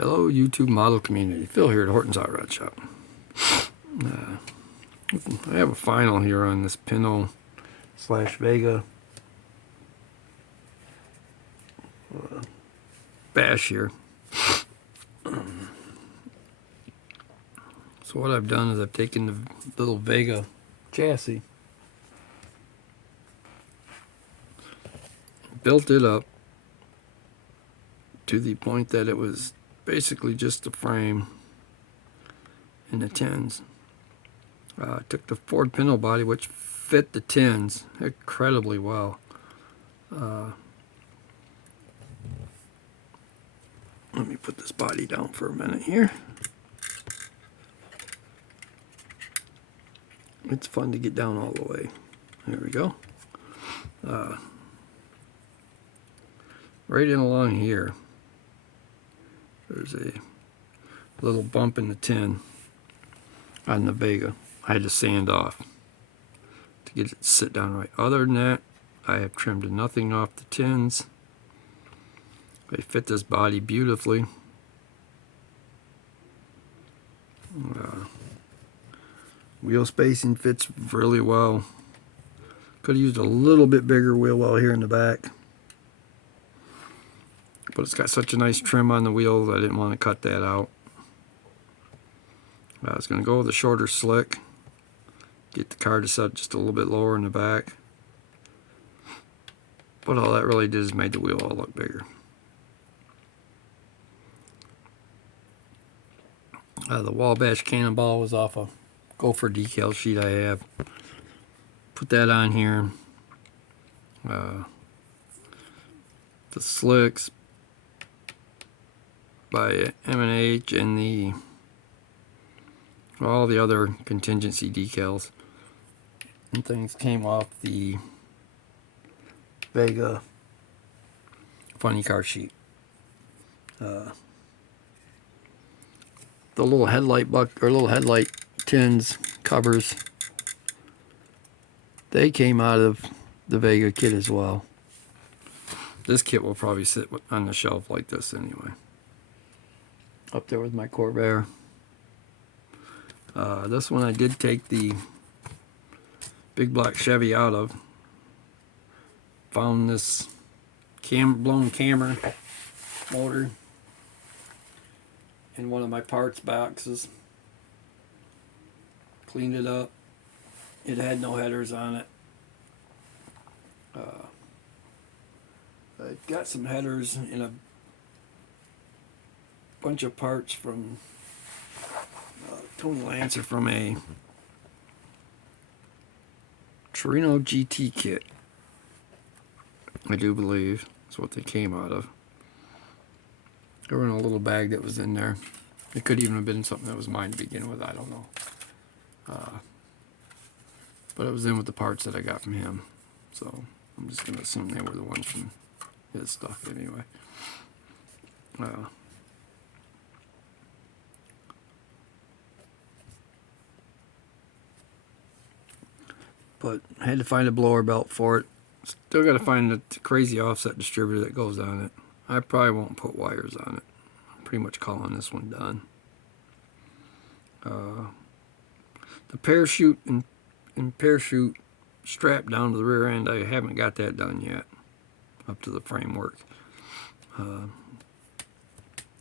Hello YouTube model community, Phil here at Horton's Hot Rod Shop. I have a final here on this Pinot slash Vega bash here. So what I've done is I've taken the little Vega chassis, built it up to the point that it was basically just the frame and the tins. Took the Ford Pinot body, which fit the tins incredibly well. Let me put this body down for a minute here. It's fun to get down all the way. There we go. Right in along here, there's a little bump in the tin on the Vega. I had to sand off to get it to sit down right. Other than that, I have trimmed nothing off the tins. They fit this body beautifully. Wheel spacing fits really well. Could have used a little bit bigger wheel well here in the back, but it's got such a nice trim on the wheels, I didn't want to cut that out. I was going to go with a shorter slick, get the car to set just a little bit lower in the back, but all that really did is made the wheel all look bigger. The Wabash Cannonball was off a Gopher decal sheet I have. Put that on here. The slicks by M&H and all the other contingency decals and things came off the Vega funny car sheet. The little headlight little headlight tins covers, they came out of the Vega kit as well. This kit will probably sit on the shelf like this anyway, up there with my Corvair. This one I did take the big black Chevy out of. Found this blown camera motor in one of my parts boxes. Cleaned it up. It had no headers on it. I got some headers in a bunch of parts from Tony Lancer from a Torino GT kit, I do believe is what they came out of. They were in a little bag that was in there. It could even have been something that was mine to begin with, I don't know. But it was in with the parts that I got from him, so I'm just going to assume they were the ones from his stuff anyway. But I had to find a blower belt for it. Still got to find the crazy offset distributor that goes on it. I probably won't put wires on it. I'm pretty much calling this one done. The parachute and parachute strap down to the rear end, I haven't got that done yet, up to the framework.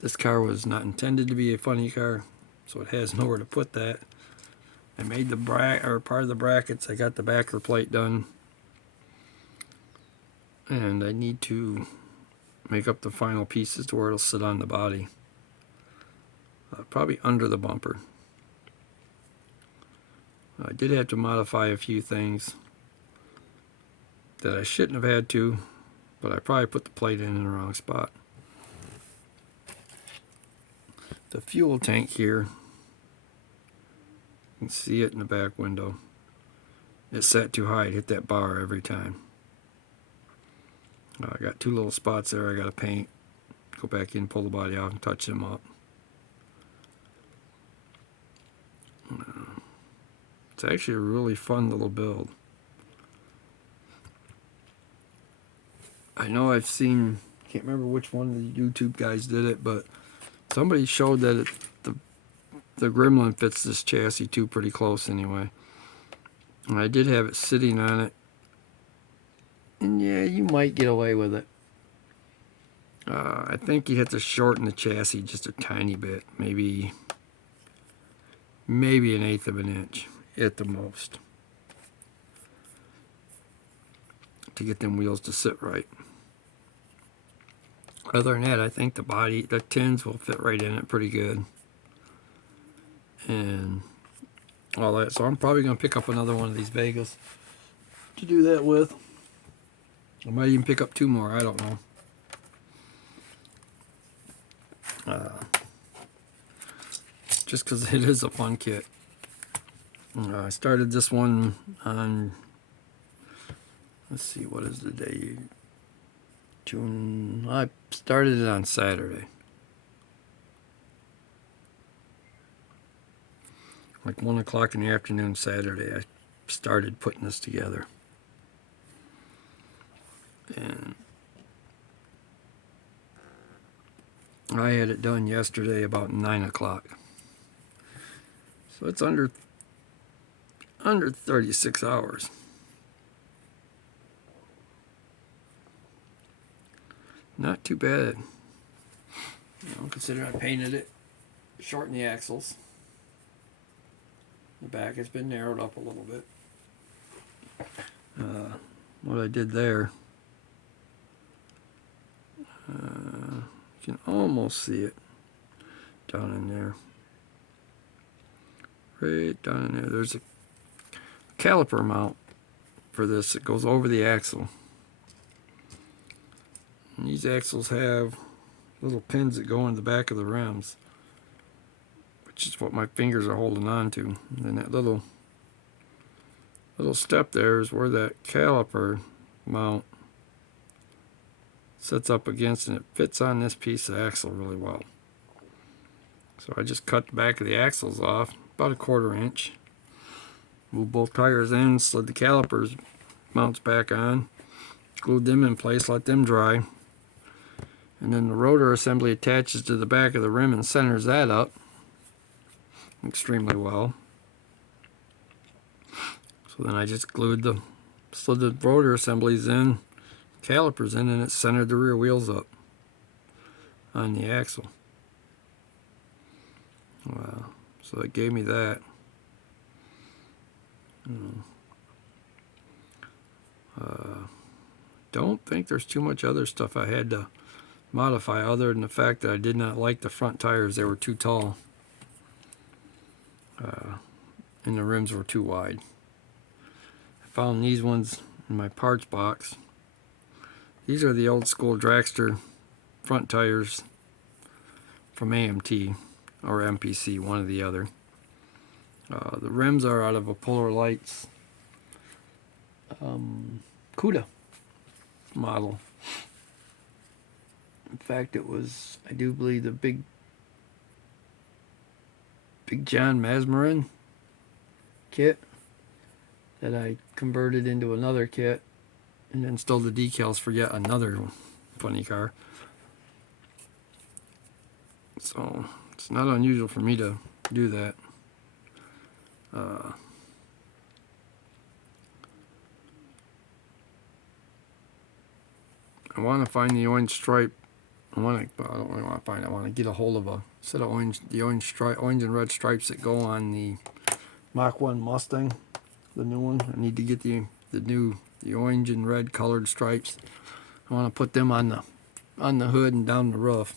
This car was not intended to be a funny car, so it has nowhere to put that. I made the part of the brackets. I got the backer plate done, and I need to make up the final pieces to where it'll sit on the body, probably under the bumper. I did have to modify a few things that I shouldn't have had to, but I probably put the plate in the wrong spot. The fuel tank here, you can see it in the back window. It sat too high, it hit that bar every time. I got two little spots there I got to paint. Go back in, pull the body off, and touch them up. It's actually a really fun little build. I know I've seen, can't remember which one of the YouTube guys did it, but somebody showed that the Gremlin fits this chassis too pretty close anyway. And I did have it sitting on it. And yeah, you might get away with it. I think you have to shorten the chassis just a tiny bit, maybe an 1/8 of an inch at the most, to get them wheels to sit right. Other than that, I think the tins will fit right in it pretty good, and all that. So I'm probably going to pick up another one of these Vegas to do that with. I might even pick up 2 more, I don't know. Just because it is a fun kit. I started this one on, let's see, what is the day? June. I started it on Saturday. Like 1 o'clock in the afternoon Saturday, I started putting this together. And I had it done yesterday about 9 o'clock. So it's under 36 hours. Not too bad. Considering I painted it, shortened the axles. The back has been narrowed up a little bit. What I did there, you can almost see it down in there. Right down in there. There's a caliper mount for this that goes over the axle. And these axles have little pins that go in the back of the rims, which is what my fingers are holding on to. And then that little step there is where that caliper mount sets up against, and it fits on this piece of axle really well. So I just cut the back of the axles off, about 1/4 inch. Moved both tires in, slid the calipers mounts back on, glued them in place, let them dry. And then the rotor assembly attaches to the back of the rim and centers that up extremely well. So then I just slid the rotor assemblies in, calipers in, and it centered the rear wheels up on the axle. So it gave me that. Don't think there's too much other stuff I had to modify other than the fact that I did not like the front tires. They were too tall. And the rims were too wide. I found these ones in my parts box. These are the old school dragster front tires from AMT or MPC, one or the other. The rims are out of a Polar Lights CUDA model. In fact, it was, I do believe, the Big John Masmarin kit that I converted into another kit and installed the decals for yet another funny car. So it's not unusual for me to do that. I want to find the orange stripe. I don't really want to find it. I want to get a hold of a set of orange and red stripes that go on the Mach 1 Mustang, the new one. I need to get the orange and red colored stripes. I want to put them on the hood and down the roof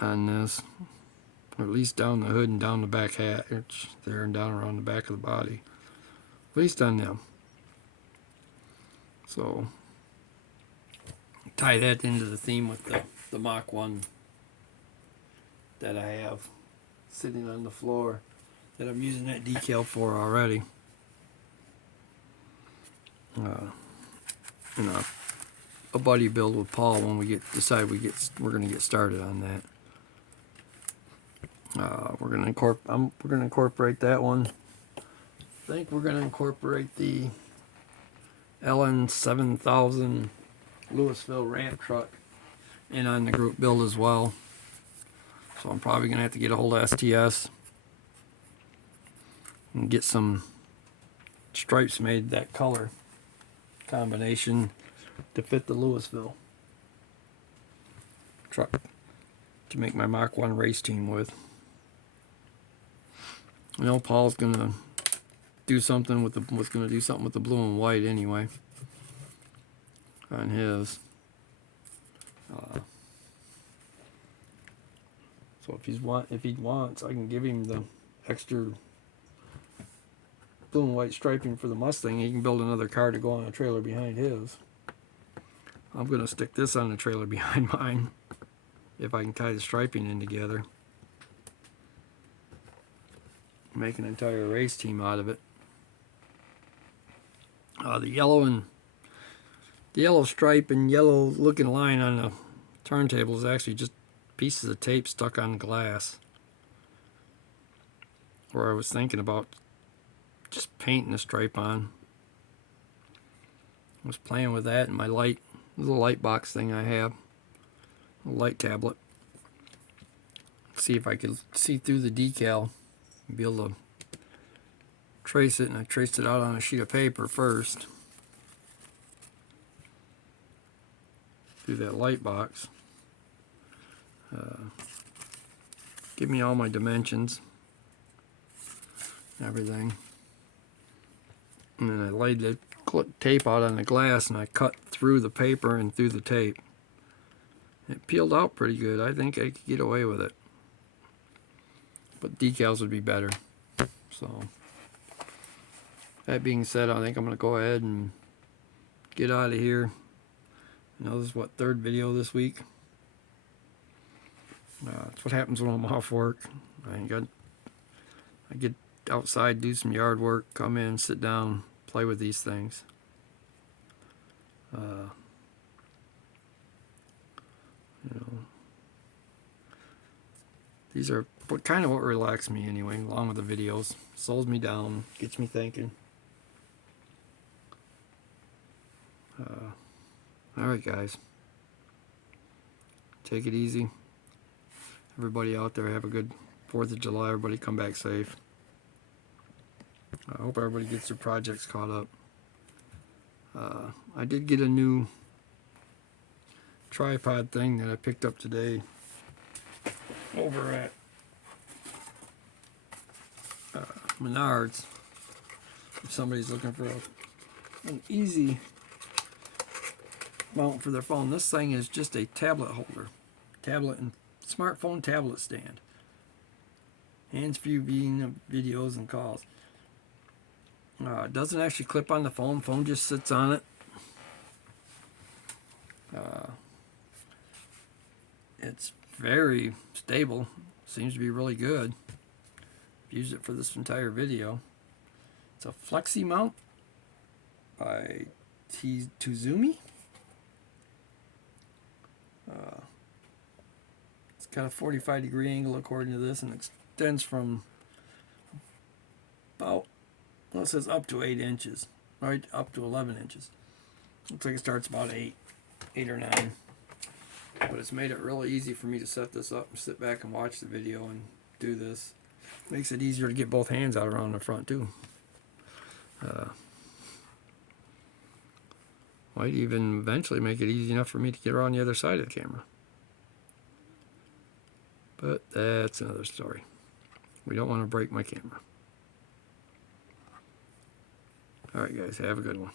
on this, or at least down the hood and down the back hatch there and down around the back of the body, at least on them. So tie that into the theme with the Mach 1 that I have sitting on the floor that I'm using that decal for already. A buddy build with Paul when we decide we're going to get started on that. We're going to incorporate that one. I think we're going to incorporate the LN 7000 Louisville ramp truck in on the group build as well. So I'm probably going to have to get a hold of STS and get some stripes made that color combination to fit the Louisville truck to make my Mach 1 race team with. I know Paul's going to do something with the blue and white anyway on his. So if he wants, I can give him the extra blue and white striping for the Mustang. He can build another car to go on a trailer behind his. I'm going to stick this on the trailer behind mine if I can tie the striping in together. Make an entire race team out of it. The yellow stripe and yellow looking line on the turntable is actually just pieces of tape stuck on glass. Or I was thinking about just painting the stripe on. I was playing with that in my little light box thing I have, a light tablet. See if I could see through the decal and be able to trace it. And I traced it out on a sheet of paper first through that light box. Give me all my dimensions, everything. And then I laid the tape out on the glass and I cut through the paper and through the tape. It peeled out pretty good. I think I could get away with it. But decals would be better. So, that being said, I think I'm going to go ahead and get out of here. You know, this is what, third video this week. That's what happens when I'm off work. I get outside, do some yard work, come in, sit down, play with these things. You know, these are kind of what relax me anyway, along with the videos. Slows me down, gets me thinking. Alright guys, take it easy. Everybody out there, have a good 4th of July. Everybody come back safe. I hope everybody gets their projects caught up. I did get a new tripod thing that I picked up today over at Menards. If somebody's looking for an easy mount for their phone. This thing is just a tablet holder. Tablet and smartphone tablet stand. Hands-free viewing videos and calls. It doesn't actually clip on the phone. Phone just sits on it. It's very stable. Seems to be really good. I've used it for this entire video. It's a Flexi mount by Tuzumi. It's got a 45-degree angle according to this, and extends from about, well, it says up to 8 inches, right up to 11 inches. Looks like it starts about 8 or 9. But it's made it really easy for me to set this up and sit back and watch the video and do this. Makes it easier to get both hands out around the front too. Might even eventually make it easy enough for me to get around the other side of the camera. But that's another story. We don't want to break my camera. Alright guys, have a good one.